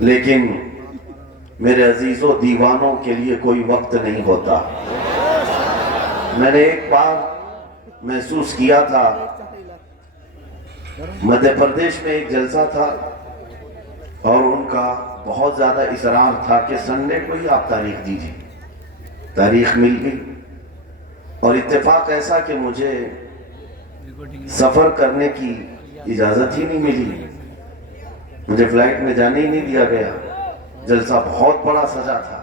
لیکن میرے عزیزوں دیوانوں کے لیے کوئی وقت نہیں ہوتا۔ میں نے ایک بار محسوس کیا تھا، مدھیہ پردیش میں ایک جلسہ تھا اور ان کا بہت زیادہ اصرار تھا کہ سنڈے کو ہی آپ تاریخ دیجیے۔ تاریخ مل گئی اور اتفاق ایسا کہ مجھے سفر کرنے کی اجازت ہی نہیں ملی، مجھے فلائٹ میں جانے ہی نہیں دیا گیا۔ جلسہ بہت بڑا سجا تھا،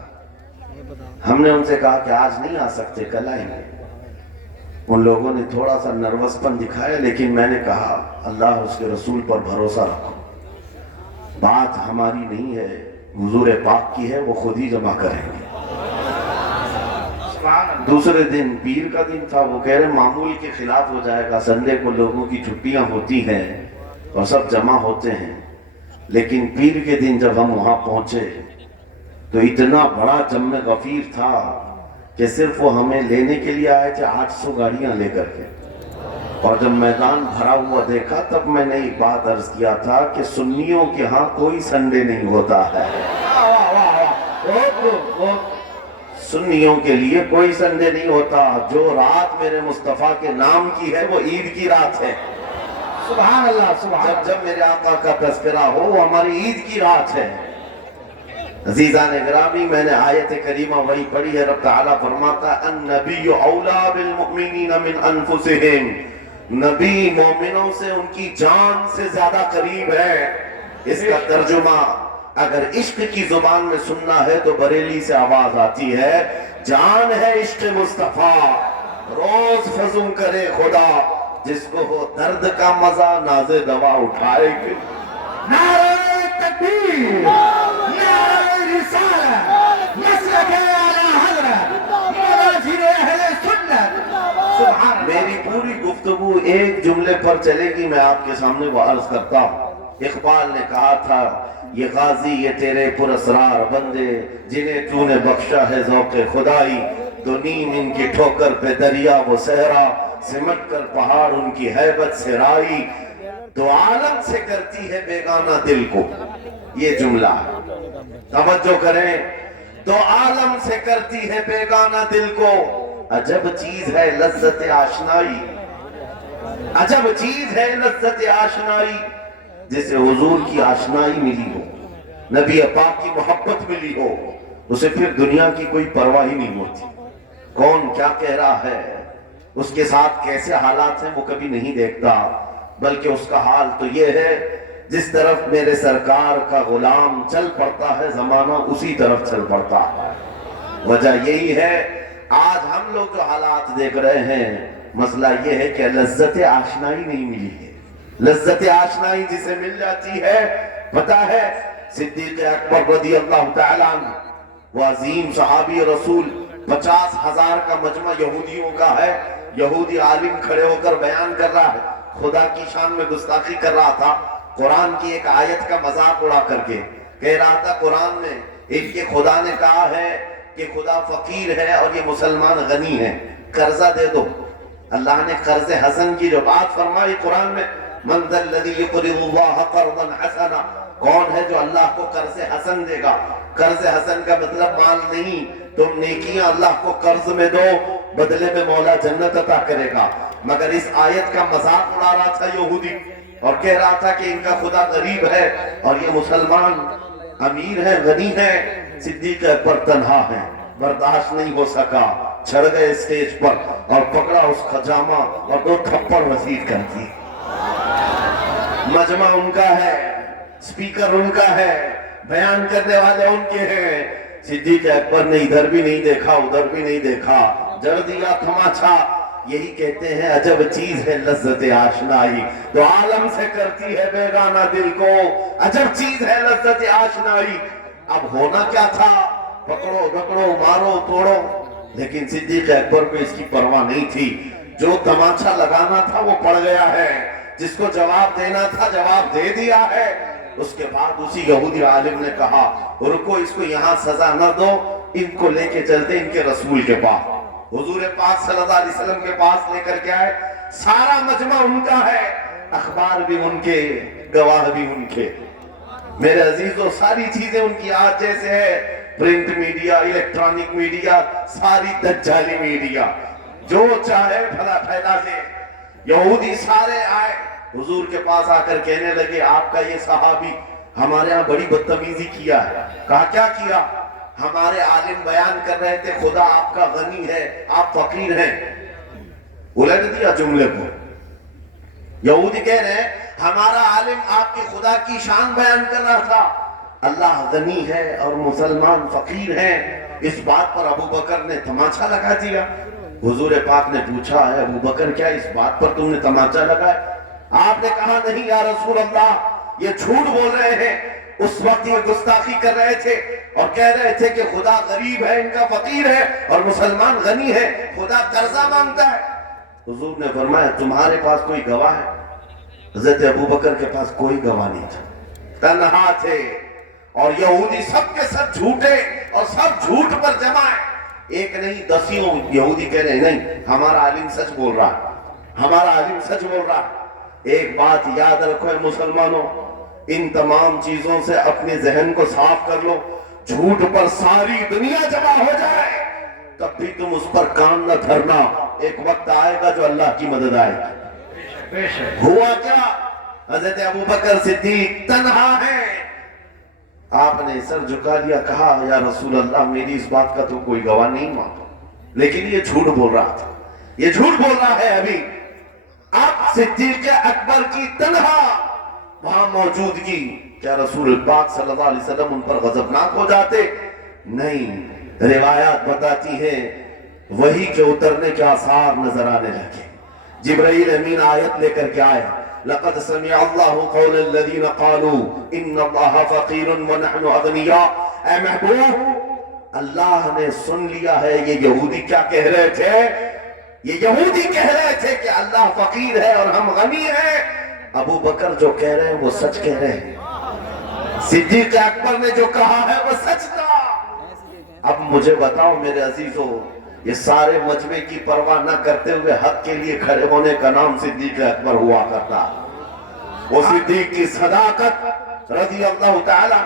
ہم نے ان سے کہا کہ آج نہیں آ سکتے، کل آئیں گے۔ ان لوگوں نے تھوڑا سا نروس پن دکھایا، لیکن میں نے کہا اللہ اس کے رسول پر بھروسہ رکھو، بات ہماری نہیں ہے، حضور پاک کی ہے، وہ خود ہی جمع کریں گے۔ دوسرے دن پیر کا دن تھا، وہ کہہ رہے معمول کے خلاف ہو جائے گا، سنڈے کو لوگوں کی چھٹیاں ہوتی ہیں اور سب جمع ہوتے ہیں، لیکن پیر کے دن جب ہم وہاں پہنچے تو اتنا بڑا جم غفیر تھا کہ صرف وہ ہمیں لینے کے لیے آئے تھے 800 گاڑیاں لے کر کے، اور جب میدان بھرا ہوا دیکھا تب میں نے ایک بات عرض کیا تھا کہ سنیوں کے ہاں کوئی سنڈے نہیں ہوتا ہے، سنیوں کے لیے کوئی سنڈے نہیں ہوتا۔ جو رات میرے مصطفیٰ کے نام کی ہے وہ عید کی رات ہے، سبحان اللہ سبحان اللہ۔ جب میرے آقا کا تذکرہ ہو وہ ہماری عید کی رات ہے۔ عزیزان گرامی، میں نے آیت کریمہ وہی پڑھی ہے، رب تعالیٰ فرماتا النبی اولا بالمؤمنین من انفسہم، نبی مومنوں سے ان کی جان سے زیادہ قریب ہے۔ اس کا ترجمہ اگر عشق کی زبان میں سننا ہے تو بریلی سے آواز آتی ہے، جان ہے عشق مصطفیٰ روز فزوں کرے خدا، جس کو ہو درد کا مزہ ناز دوا اٹھائے کہ نعرہ تکبیر، نعرہ رسالت، مسلک اعلی حضرت، مناظر اہل سنت، سبحان اللہ۔ میری پوری گفتگو ایک جملے پر چلے گی، میں آپ کے سامنے وہ عرض کرتا ہوں۔ اقبال نے کہا تھا یہ غازی یہ تیرے پراسرار بندے، جنہیں تو نے بخشا ہے ذوق خدائی، تو نیم ان کی ٹھوکر پہ دریا وہ صحرا، سمٹ کر پہاڑ ان کی ہیبت سے رائی، تو عالم سے کرتی ہے بیگانہ دل کو۔ یہ جملہ توجہ کریں، تو عالم سے کرتی ہے بیگانہ دل کو، عجب چیز ہے لذت آشنائی، عجب چیز ہے لذت آشنائی، جسے حضور کی آشنائی ملی ہو، نبی پاک کی محبت ملی ہو، اسے پھر دنیا کی کوئی پرواہ ہی نہیں ہوتی، کون کیا کہہ رہا ہے، اس کے ساتھ کیسے حالات ہیں وہ کبھی نہیں دیکھتا، بلکہ اس کا حال تو یہ ہے جس طرف میرے سرکار کا غلام چل پڑتا ہے زمانہ اسی طرف چل پڑتا ہے۔ وجہ یہی ہے آج ہم لوگ جو حالات دیکھ رہے ہیں، مسئلہ یہ ہے کہ لذت آشنائی نہیں ملی ہے۔ لذت آشنائی جسے مل جاتی ہے، پتہ ہے صدیق اکبر رضی اللہ تعالیٰ عنہ، وہ عظیم صحابی رسول، 50,000 کا مجمع یہودیوں کا ہے، یہودی عالم کھڑے ہو کر بیان کر رہا ہے، خدا کی شان میں گستاخی کر رہا تھا، قرآن کی ایک آیت کا مذاق اڑا کر کے کہہ رہا تھا قرآن میں ان کے خدا نے کہا ہے کہ خدا فقیر ہے اور یہ مسلمان غنی ہے، قرضہ دے دو۔ اللہ نے قرض حسن کی جو بات فرمائی قرآن میں، من ذا الذی یقرض اللہ قرضا حسنا، کون ہے جو اللہ کو قرض حسن دے گا؟ قرض حسن کا مطلب مال نہیں، تم نیکیاں اللہ کو قرض میں دو، بدلے میں مولا جنت عطا کرے گا۔ مگر اس آیت کا مذاق اڑا رہا تھا یہودی اور کہہ رہا تھا کہ ان کا خدا غریب ہے اور یہ مسلمان امیر ہے، غنی ہے۔ صدیق اکبر تنہا ہے، برداشت نہیں ہو سکا، چھڑ گئے اسٹیج پر اور پکڑا اس خجامہ اور 2 تھپڑ وزیر کر دی۔ مجمع ان کا ہے، سپیکر ان کا ہے، بیان کرنے والے ان کے ہیں۔ صدیق اکبر نے ادھر بھی نہیں دیکھا ادھر بھی نہیں دیکھا، جڑ دیا تماچا۔ یہی کہتے ہیں عجب چیز ہے لذت آشنائی، تو عالم سے کرتی ہے بیگانہ دل کو، عجب چیز ہے لذت آشنائی۔ اب ہونا کیا تھا، پکڑو دکڑو مارو توڑو، لیکن صدیق اکبر کو اس کی پرواہ نہیں تھی۔ جو تماچا لگانا تھا وہ پڑ گیا ہے، جس کو جواب دینا تھا جواب دے دیا ہے۔ اس کے بعد اسی یہودی عالم نے کہا رکو، اس کو یہاں سزا نہ دو، ان کو لے کے چلتے ان کے رسول کے پاس، حضور پاک صلی اللہ علیہ وسلم کے پاس لے کر کے آئے۔ سارا مجمع ان کا ہے، اخبار بھی ان کے، گواہ بھی ان کے، میرے عزیزوں ساری چیزیں ان کی آج جیسے ہے، پرنٹ میڈیا، الیکٹرانک میڈیا، ساری دجالی میڈیا، جو چاہے بھلا پھیلا دے۔ یہودی سارے آئے حضور کے پاس آ کر کہنے لگے آپ کا یہ صحابی ہمارے ہاں بڑی بدتمیزی کیا ہے۔ کہا کیا کیا؟ ہمارے عالم بیان کر رہے تھے خدا آپ کا غنی ہے، آپ فقیر ہیں۔ الٹ دیا جملے کو۔ یہودی کہہ رہے ہیں ہمارا عالم آپ کی خدا کی شان بیان کر رہا تھا، اللہ غنی ہے اور مسلمان فقیر ہیں۔ اس بات پر ابو بکر نے تماچا لگا دیا۔ حضور پاک نے پوچھا ہے ابو بکر کیا اس بات پر تم نے تماچا لگایا؟ آپ نے کہا نہیں یا رسول اللہ، یہ جھوٹ بول رہے ہیں، اس وقت یہ گستاخی کر رہے تھے اور کہہ رہے تھے کہ خدا غریب ہے، ان کا فقیر ہے اور مسلمان غنی ہے، خدا قرضہ مانگتا ہے۔ حضور نے فرمایا تمہارے پاس کوئی گواہ ہے؟ حضرت ابو بکر کے پاس کوئی گواہ نہیں تھا، تنہا تھے، اور یہودی سب کے سب جھوٹے اور سب جھوٹ پر جمع ہے، ایک نہیں دسیوں یہودی کہہ رہے ہیں نہیں ہمارا عالم سچ بول رہا، ہمارا عالم سچ بول رہا۔ ایک بات یاد رکھو اے مسلمانوں، ان تمام چیزوں سے اپنے ذہن کو صاف کر لو، جھوٹ پر ساری دنیا جمع ہو جائے تب بھی تم اس پر کام نہ دھرنا، ایک وقت آئے گا جو اللہ کی مدد آئے گی۔ ہوا کیا؟ حضرت ابوبکر صدیق تنہا ہے، آپ نے سر جھکا لیا، کہا یا رسول اللہ میری اس بات کا تو کوئی گواہ نہیں مانتا، لیکن یہ جھوٹ بول رہا تھا، یہ جھوٹ بول رہا ہے ابھی۔ اب صدیق اکبر کی تنہا وہاں موجودگی، کیا رسول پاک صلی اللہ علیہ وسلم ان پر غضبناک ہو جاتے؟ نہیں، روایات بتاتی ہیں وحی کے اترنے کے آثار نظر آنے لگے، جبرائیل امین آیت لے کر کے آئے، لقد سمع اللہ قول الذین قالوا ان اللہ فقیر ونحن اغنیاء۔ اے محبوب اللہ نے سن لیا ہے یہ یہودی کیا کہہ رہے تھے، یہ یہودی کہہ رہے تھے کہ اللہ فقیر ہے اور ہم غنی ہیں، ابو بکر جو کہہ رہے ہیں وہ سچ کہہ رہے ہیں، صدیق اکبر نے جو کہا ہے وہ سچ تھا۔ اب مجھے بتاؤ میرے عزیزو، یہ سارے مجمع کی پرواہ نہ کرتے ہوئے حق کے لیے کھڑے ہونے کا نام صدیق اکبر ہوا کرتا، وہ صدیق کی صداقت رضی اللہ تعالی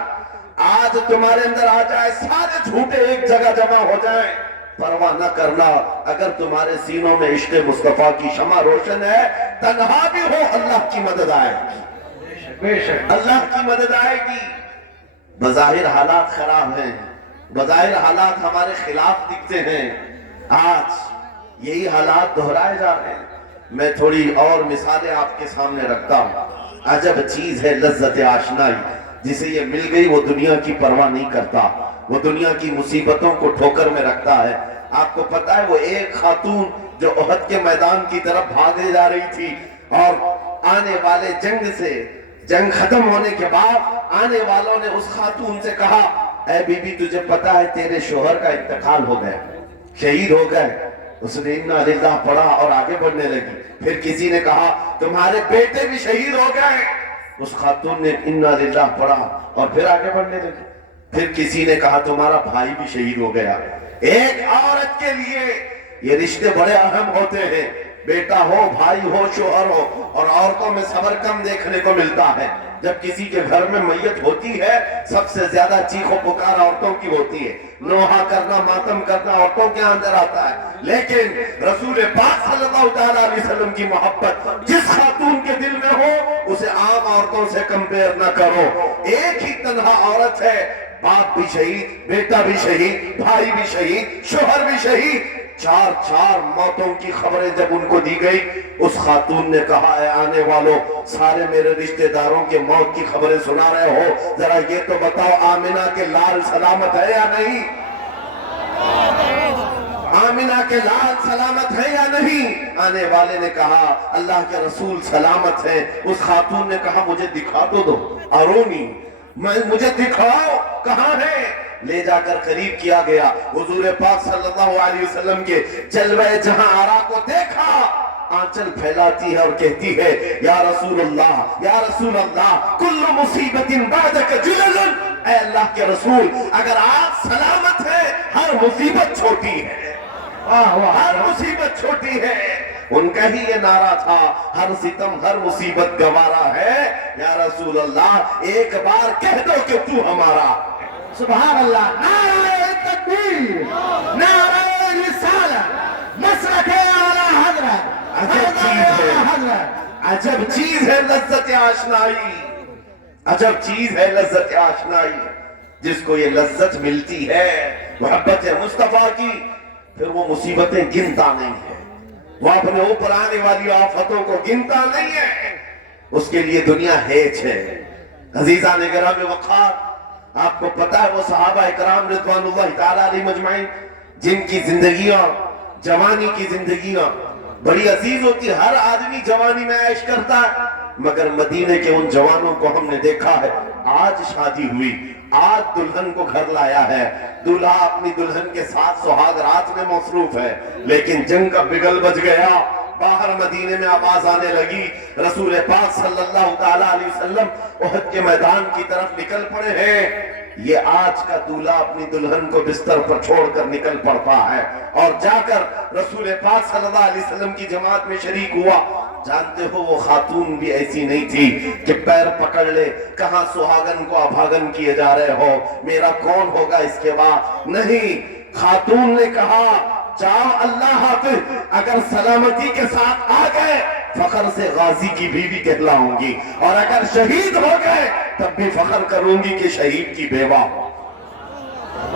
آج تمہارے اندر آ جائے، سارے جھوٹے ایک جگہ جمع ہو جائیں، پرواہ نہ کرنا، اگر تمہارے سینوں میں عشق مصطفیٰ کی شمع روشن ہے، تنہا بھی ہو اللہ کی مدد آئے گی، اللہ کی مدد آئے گی۔ بظاہر حالات خراب ہیں، بظاہر حالات ہمارے خلاف دکھتے ہیں، آج یہی حالات دہرائے جا رہے ہیں۔ میں تھوڑی اور مثالیں آپ کے سامنے رکھتا ہوں۔ عجب چیز ہے لذت آشنائی، جسے یہ مل گئی وہ دنیا کی پرواہ نہیں کرتا، وہ دنیا کی مصیبتوں کو ٹھوکر میں رکھتا ہے۔ آپ کو پتا ہے وہ ایک خاتون جو احد کے میدان کی طرف بھاگے جا رہی تھی، اور آنے والے جنگ سے، جنگ ختم ہونے کے بعد آنے والوں نے اس خاتون سے کہا اے بی بی تجھے پتا ہے تیرے شوہر کا انتقال ہو گیا، شہید ہو گئے۔ اس نے انا للہ پڑھا اور آگے بڑھنے لگی۔ پھر کسی نے کہا تمہارے بیٹے بھی شہید ہو گئے، اس خاتون نے انا للہ پڑھا اور پھر آگے بڑھنے لگی۔ پھر کسی نے کہا تمہارا بھائی بھی شہید ہو گیا۔ ایک عورت کے لیے یہ رشتے بڑے اہم ہوتے ہیں، بیٹا ہو، بھائی ہو، شوہر ہو، اور عورتوں میں صبر کم دیکھنے کو ملتا ہے۔ جب کسی کے گھر میں میت ہوتی ہے سب سے زیادہ چیخ و پکار عورتوں کی ہوتی ہے، نوحہ کرنا، ماتم کرنا عورتوں کے اندر آتا ہے، لیکن رسول پاک صلی اللہ علیہ وسلم کی محبت جس خاتون کے دل میں ہو اسے عام عورتوں سے کمپیئر نہ کرو۔ ایک ہی تنہا عورت ہے، باپ بھی شہید، بیٹا بھی شہید، بھائی بھی شہید، شوہر بھی شہید، چار موتوں کی خبریں جب ان کو دی گئی، اس خاتون نے کہا اے آنے والوں، سارے میرے رشتہ داروں کے موت کی خبریں سنا رہے ہو، ذرا یہ تو بتاؤ آمنہ کے لال سلامت ہے یا نہیں؟ آمنہ کے لال سلامت ہے یا نہیں؟ آنے والے نے کہا اللہ کے رسول سلامت ہیں۔ اس خاتون نے کہا مجھے دکھا تو دو، ارونی، مجھے دکھاؤ کہاں ہے؟ لے جا کر قریب کیا گیا، حضور پاک صلی اللہ علیہ وسلم کے جلوہ جہاں آرا کو دیکھا، آنچل پھیلاتی ہے اور کہتی ہے یا رسول اللہ، یا رسول اللہ، کل مصیبت بعدک جلل، اے اللہ کے رسول اگر آپ سلامت ہیں ہر مصیبت چھوٹی ہے، ہر مصیبت چھوٹی ہے۔ ان کا ہی یہ نعرہ تھا، ہر ستم ہر مصیبت گوارا ہے، یا رسول اللہ ایک بار کہہ دو کہ تو ہمارا۔ سبحان اللہ، نعرہ تکبیر، نعرہ رسالت، مسلک اعلی حضرت، عجب چیز ہے، حضرت، عجب چیز ہے لذت آشنائی، عجب چیز ہے لذت آشنائی۔ جس کو یہ لذت ملتی ہے محبت مصطفیٰ کی، پھر وہ مصیبتیں گنتا نہیں ہے، وہ اپنے اوپر آنے والی آفتوں کو گنتا نہیں ہے، اس کے لیے دنیا ہیچ ہے۔ عزیزان گرامی وقار، آپ کو پتا ہے وہ صحابہ اکرام رضوان اللہ تعالیٰ علیہ مجمعین جن کی زندگیاں، جوانی کی زندگیاں بڑی عزیز ہوتی، ہر آدمی جوانی میں عیش کرتا ہے، مگر مدینے کے ان جوانوں کو ہم نے دیکھا ہے، آج شادی ہوئی، آج دلہن کو گھر لایا ہے، دلہا اپنی دلہن کے ساتھ سہاگ رات میں مصروف ہے، لیکن جنگ کا بگل بج گیا، باہر مدینے میں آواز آنے لگی، رسول پاک صلی اللہ تعالیٰ علیہ وسلم احد کے میدان کی طرف نکل پڑے ہیں۔ یہ آج کا دولہا اپنی دلہن کو بستر پر چھوڑ کر نکل پڑتا ہے اور جا کر رسول پاک صلی اللہ علیہ وسلم کی جماعت میں شریک ہوا۔ جانتے ہو وہ خاتون بھی ایسی نہیں تھی کہ پیر پکڑ لے، کہاں سہاگن کو ابھاگن کیے جا رہے ہو، میرا کون ہوگا اس کے بعد، نہیں، خاتون نے کہا جاؤ اللہ حافظ، اگر سلامتی کے ساتھ آ گئے فخر سے غازی کی بیوی کہلاؤں گی، اور اگر شہید ہو گئے تب بھی فخر کروں گی کہ شہید کی بیوہ۔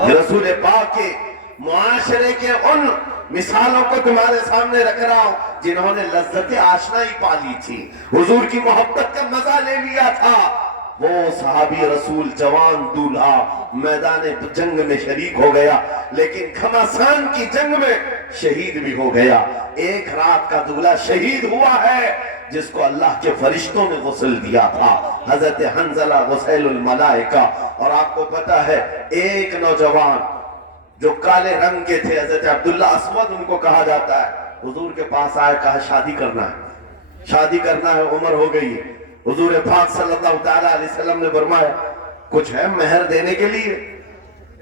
رسول پاک کے معاشرے کے ان مثالوں کو تمہارے سامنے رکھ رہا ہوں جنہوں نے لذت آشنائی پالی تھی، حضور کی محبت کا مزہ لے لیا تھا۔ وہ صحابی رسول جوان دولہا میدان جنگ میں شریک ہو گیا، لیکن گھمسان کی جنگ میں شہید بھی ہو گیا۔ ایک رات کا دولہا شہید ہوا ہے جس کو اللہ کے فرشتوں نے غسل دیا تھا، حضرت حنظلہ غسیل الملائکہ۔ اور آپ کو پتا ہے ایک نوجوان جو کالے رنگ کے تھے، حضرت عبداللہ اسود ان کو کہا جاتا ہے، حضور کے پاس آئے، کہا شادی کرنا ہے، شادی کرنا ہے، عمر ہو گئی ہے۔ حضور پاک صلی اللہ تعالیٰ علیہ وسلم نے فرمایا کچھ ہے مہر دینے کے لیے،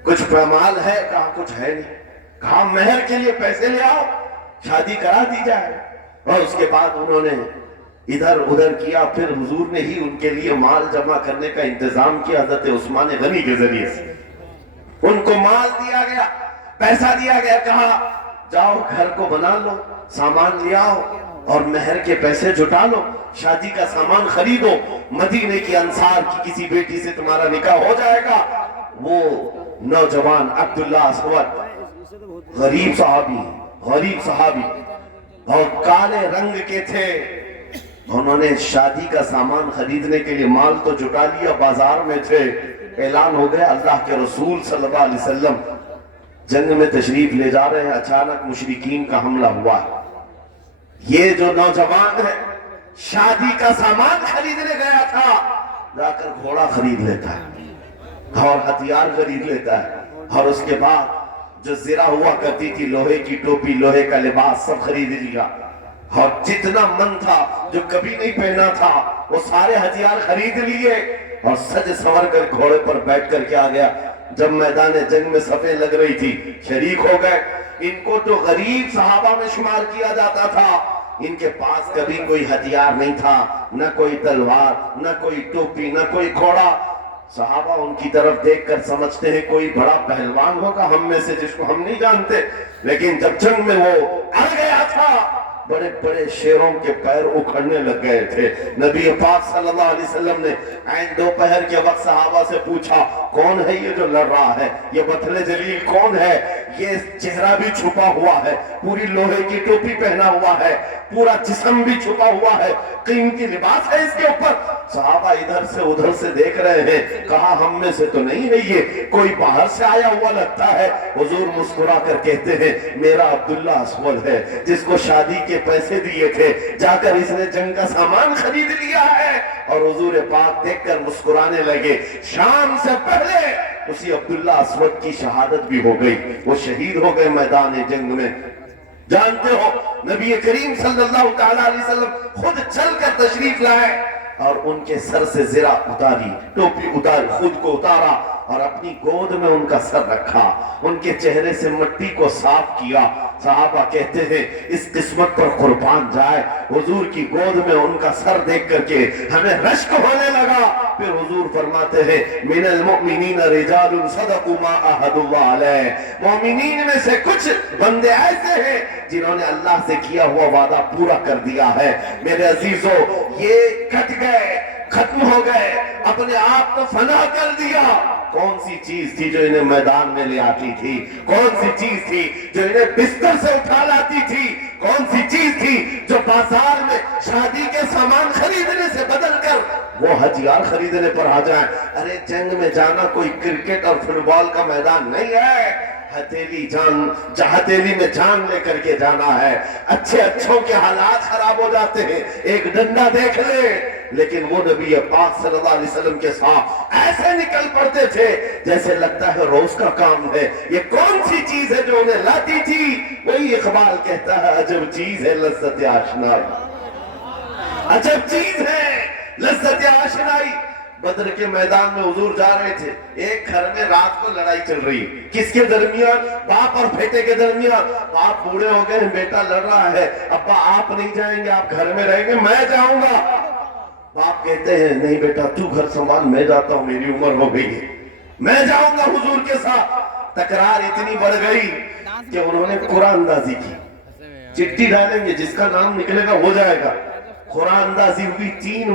کچھ پیمال ہے، کہا کچھ ہے نہیں، کہا مہر کے لیے پیسے لے آؤ، شادی کرا دی جائے۔ اور اس کے بعد انہوں نے ادھر ادھر کیا، پھر حضور نے ہی ان کے لیے مال جمع کرنے کا انتظام کیا حضرت عثمان غنی کے ذریعے سے، ان کو مال دیا گیا، پیسہ دیا گیا، کہا جاؤ گھر کو بنا لو، سامان لے آؤ اور مہر کے پیسے جٹا لو، شادی کا سامان خریدو، مدینے کی انصار کی کسی بیٹی سے تمہارا نکاح ہو جائے گا۔ وہ نوجوان عبداللہ اسود غریب صحابی اور کالے رنگ کے تھے، انہوں نے شادی کا سامان خریدنے کے لیے مال تو جٹا لیا، بازار میں تھے، اعلان ہو گیا اللہ کے رسول صلی اللہ علیہ وسلم جنگ میں تشریف لے جا رہے ہیں، اچانک مشرکین کا حملہ ہوا ہے۔ یہ جو نوجوان ہے شادی کا سامان خریدنے گیا تھا، جا کر گھوڑا خرید لیتا ہے اور ہتھیار خرید لیتا ہے، اور اس کے بعد جو زرہ ہوا کرتی تھی، لوہے کی ٹوپی، لوہے کا لباس سب خرید لیا، اور جتنا من تھا جو کبھی نہیں پہنا تھا وہ سارے ہتھیار خرید لیے، اور سج سور کر گھوڑے پر بیٹھ کر کے آ گیا۔ جب میدان جنگ میں صفیں لگ رہی تھی شریک ہو گئے۔ ان کو تو غریب صحابہ میں شمار کیا جاتا تھا، ان کے پاس کبھی کوئی ہتھیار نہیں تھا، نہ کوئی تلوار، نہ کوئی ٹوپی، نہ کوئی گھوڑا۔ صحابہ ان کی طرف دیکھ کر سمجھتے ہیں کوئی بڑا پہلوان ہوگا ہم میں سے جس کو ہم نہیں جانتے، لیکن جب جنگ میں وہ اڑ گیا تھا بڑے بڑے شیروں کے پیر اکھڑنے لگ گئے تھے۔ نبی پاک صلی اللہ علیہ وسلم نے عین دوپہر کے وقت صحابہ سے پوچھا کون ہے یہ جو لڑ رہا ہے، یہ بطل جلیل کون ہے، یہ چہرہ بھی چھپا ہوا ہے، پوری لوہے کی ٹوپی پہنا ہوا ہے، پورا جسم بھی چھپا ہوا ہے، قیمتی لباس ہے اس کے اوپر۔ صحابہ ادھر سے ادھر سے دیکھ رہے ہیں، کہا ہم میں سے تو نہیں ہے، یہ کوئی باہر سے آیا ہوا لگتا ہے۔ حضور مسکرا کر کہتے ہیں میرا عبداللہ اسود ہے جس کو شادی کے پیسے دیے تھے، جا کر اس نے جنگ کا سامان خرید لیا ہے۔ اور حضور پاک دیکھ کر مسکرانے لگے۔ شام سے پہلے اسی عبداللہ اسود کی شہادت بھی ہو گئی، وہ شہید ہو گئے میدان جنگ میں۔ جانتے ہو نبی کریم صلی اللہ تعالیٰ علیہ وسلم خود چل کر تشریف لائے اور ان کے سر سے زرہ اتاری، ٹوپی اتاری، خود کو اتارا اور اپنی گود میں ان کا سر رکھا، ان کے چہرے سے مٹی کو صاف کیا۔ صحابہ کہتے ہیں اس قسمت پر قربان جائے، حضور کی گود میں ان کا سر دیکھ کر کے ہمیں رشک ہونے لگا۔ پھر حضور فرماتے ہیں من المؤمنین رجال صدقوا ما عاہدوا اللہ علیہ، مومنین میں سے کچھ بندے ایسے ہیں جنہوں نے اللہ سے کیا ہوا وعدہ پورا کر دیا ہے۔ میرے عزیزو، یہ کٹ گئے، ختم ہو گئے، اپنے آپ کو فنا کر دیا۔ کون سی چیز تھی جو انہیں میدان میں لے آتی تھی؟ کون سی چیز تھی جو انہیں بستر سے اٹھا لاتی تھی؟ کون سی چیز تھی جو بازار میں شادی کے سامان خریدنے سے بدل کر وہ ہتھیار خریدنے پر آ جائیں؟ ارے جنگ میں جانا کوئی کرکٹ اور فٹ بال کا میدان نہیں ہے، ہتھیلی میں جان لے کر کے جانا ہے۔ اچھوں کے حالات خراب ہو جاتے ہیں، ایک ڈنڈا دیکھ لے، لیکن وہ نبی پاک صلی اللہ علیہ وسلم کے ساتھ ایسے نکل پڑتے تھے جیسے لگتا ہے روز کا کام ہے۔ یہ کون سی چیز ہے جو انہیں لاتی تھی؟ وہی اقبال کہتا ہے عجب چیز ہے لذت آشنائی، عجب چیز ہے لذت آشنائی۔ بدر کے میدان میں حضور جا رہے تھے، ایک گھر میں رات کو لڑائی چل رہی ہے، کس کے درمیان؟ باپ اور بیٹے کے درمیان۔ باپ بوڑھے ہو گئے، بیٹا لڑ رہا ہے، ابا آپ نہیں جائیں گے، آپ گھر میں رہیں گے، میں جاؤں گا۔ باپ کہتے ہیں نہیں بیٹا تو گھر سنبھال، میں جاتا ہوں، میری عمر ہو گئی ہے، میں جاؤں گا حضور کے ساتھ۔ تکرار اتنی بڑھ گئی کہ انہوں نے قرآن اندازی کی، چٹھی ڈالیں گے جس کا نام نکلے گا ہو جائے گا۔ قرآن اندازی ہوئی تین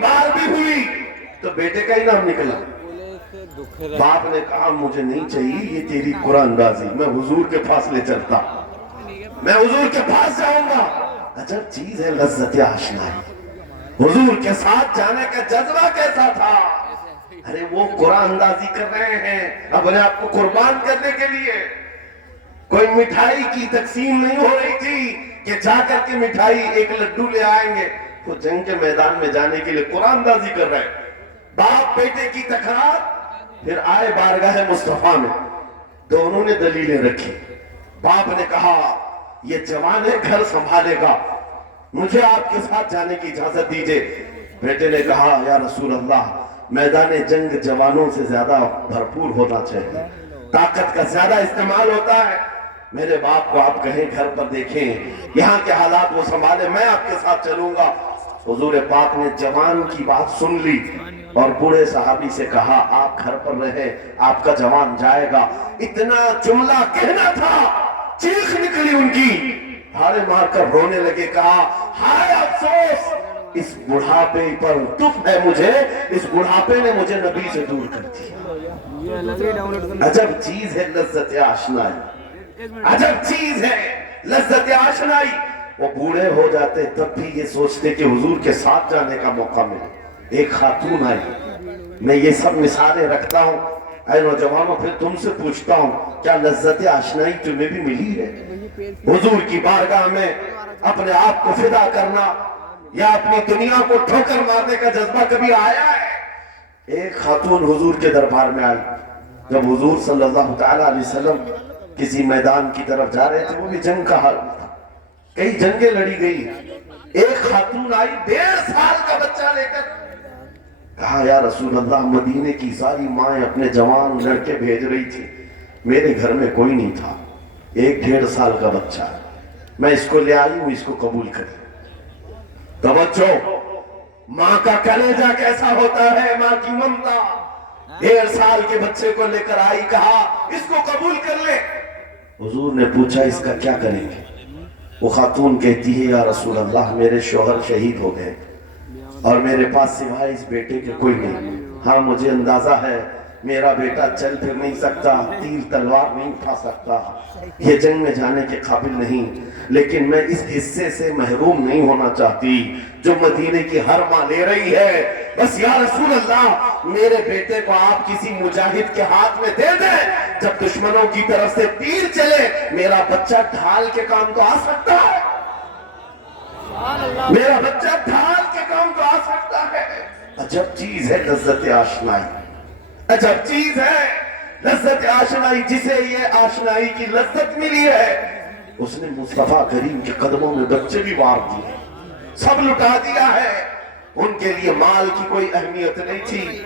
بار بھی ہوئی تو بیٹے کا ہی نام نکلا۔ باپ نے کہا مجھے نہیں چاہیے یہ تیری قرآن اندازی، میں حضور کے پاس لے چلتا، میں حضور کے پاس جاؤں گا۔ عجب چیز ہے لذت آشنائی۔ حضور کے ساتھ جانے کا جذبہ کیسا تھا؟ ارے وہ قرآن اندازی کر رہے ہیں اپنے آپ کو قربان کرنے کے لیے، کوئی مٹھائی کی تقسیم نہیں ہو رہی تھی کہ جا کر کے مٹھائی ایک لڈو لے آئیں گے، وہ جنگ کے میدان میں جانے کے لیے قرآن اندازی کر رہے ہیں۔ باپ بیٹے کی تکرار، پھر آئے بارگاہ مصطفیٰ میں، دونوں نے دلیلیں رکھی۔ باپ نے کہا یہ جوان ہے گھر سنبھالے گا، مجھے آپ کے ساتھ جانے کی اجازت دیجئے۔ بیٹے نے کہا یا رسول اللہ میدان جنگ جوانوں سے زیادہ بھرپور ہونا چاہیے، طاقت کا زیادہ استعمال ہوتا ہے، میرے باپ کو آپ کہیں گھر پر دیکھیں، یہاں کے حالات وہ سنبھالے، میں آپ کے ساتھ چلوں گا۔ حضور پاک نے جوان کی بات سن لی اور بوڑھے صحابی سے کہا آپ گھر پر رہے، آپ کا جوان جائے گا۔ اتنا جملہ کہنا تھا، چیخ نکلی ان کی، بھاڑے مار کر رونے لگے، کہا ہائے افسوس، اس بڑھاپے پر دکھ ہے مجھے، اس بڑھاپے نے مجھے نبی سے دور کر دیا۔ عجب چیز ہے لذت آشنائی، عجب چیز ہے لذت آشنائی۔ وہ بوڑھے ہو جاتے تب بھی یہ سوچتے کہ حضور کے ساتھ جانے کا موقع ملے۔ ایک خاتون آئی، میں یہ سب مثالیں رکھتا ہوں، اے نوجوانوں پھر تم سے پوچھتا ہوں کیا لذت آشنائی تمہیں بھی ملی ہے؟ حضور کی بارگاہ میں اپنے آپ کو فدا کرنا یا اپنی دنیا کو ٹھوکر مارنے کا جذبہ کبھی آیا ہے؟ ایک خاتون حضور کے دربار میں آئی، جب حضور صلی اللہ تعالیٰ علیہ وسلم کسی میدان کی طرف جا رہے تھے، وہ بھی جنگ کا حال تھا، کئی جنگیں لڑی گئی، ایک خاتون آئی 1.5 سال کا بچہ لے کر، کہا یا رسول اللہ مدینے کی ساری مائیں اپنے جوان لڑکے بھیج رہی تھی، میرے گھر میں کوئی نہیں تھا، 1.5 سال کا بچہ ہے، میں اس کو لے آئی ہوں، اس کو قبول کریں۔ توجہ، ماں کا کلیجہ کیسا ہوتا ہے، ماں کی ممتا، 1.5 سال کے بچے کو لے کر آئی، کہا اس کو قبول کر لے۔ حضور نے پوچھا اس کا کیا کریں گے؟ وہ خاتون کہتی ہے یا رسول اللہ میرے شوہر شہید ہو گئے اور میرے پاس سوائے اس بیٹے کے کوئی نہیں، ہاں مجھے اندازہ ہے میرا بیٹا چل پھر نہیں سکتا، تیر تلوار نہیں اٹھا سکتا، یہ جنگ میں جانے کے قابل نہیں، لیکن میں اس حصے سے محروم نہیں ہونا چاہتی جو مدینے کی ہر ماں لے رہی ہے، بس یا رسول اللہ میرے بیٹے کو آپ کسی مجاہد کے ہاتھ میں دے دیں، جب دشمنوں کی طرف سے تیر چلے میرا بچہ ڈھال کے کام تو آ سکتا ہے، میرا بچہ ڈھال کے کام تو آ سکتا ہے۔ عجب چیز ہے لذت آشنائی، عجب چیز ہے لذت آشنائی، جسے یہ آشنائی کی لذت ملی ہے اس نے مصطفیٰ کریم کے قدموں میں بچے بھی وار دیے، سب لٹا دیا ہے، ان کے لیے مال کی کوئی اہمیت نہیں تھی.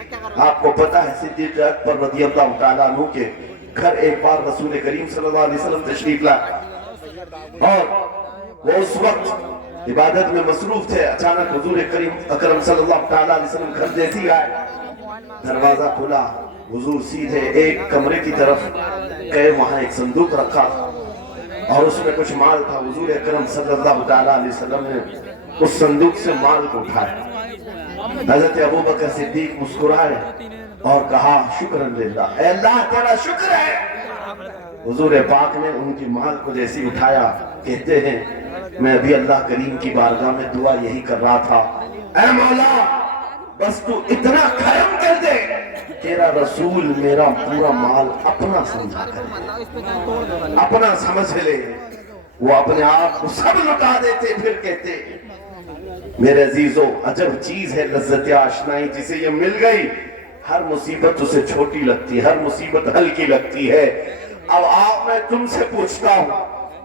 آپ کو پتا ہے صدیق اکبر رضی اللہ تعالیٰ عنہ کے گھر ایک بار رسول کریم صلی اللہ علیہ وسلم تشریف لائے اور وہ اس وقت عبادت میں مصروف تھے. اچانک حضور کریم اکرم صلی اللہ تعالیٰ علیہ وسلم گھر جیسی آئے. دروازہ کھلا, حضور سیدھے ایک کمرے کی طرف گئے. وہاں ایک صندوق رکھا اور اس میں کچھ مال تھا. حضور اکرم صلی اللہ تعالیٰ علیہ وسلم نے اس صندوق سے مال کو اٹھایا. حضرت ابوبکر صدیق مسکرائے اور کہا شکراللہ, اے اللہ تیرا شکر ہے. حضور پاک نے ان کی مال کو جیسی اٹھایا, کہتے ہیں میں ابھی اللہ کریم کی بارگاہ میں دعا یہی کر رہا تھا, اے مولا بس تو اتنا کرم کر دے تیرا رسول میرا پورا مال اپنا سمجھا کرے, اپنا سمجھ لے. وہ اپنے آپ کو سب لٹا دیتے, پھر کہتے میرے عزیزو عجب چیز ہے لذت آشنائی, جسے یہ مل گئی ہر مصیبت اسے چھوٹی لگتی ہے, ہر مصیبت ہلکی لگتی ہے. اب آپ میں تم سے پوچھتا ہوں,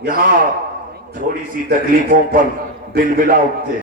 یہاں تھوڑی سی تکلیفوں پر بلبلا اٹھتے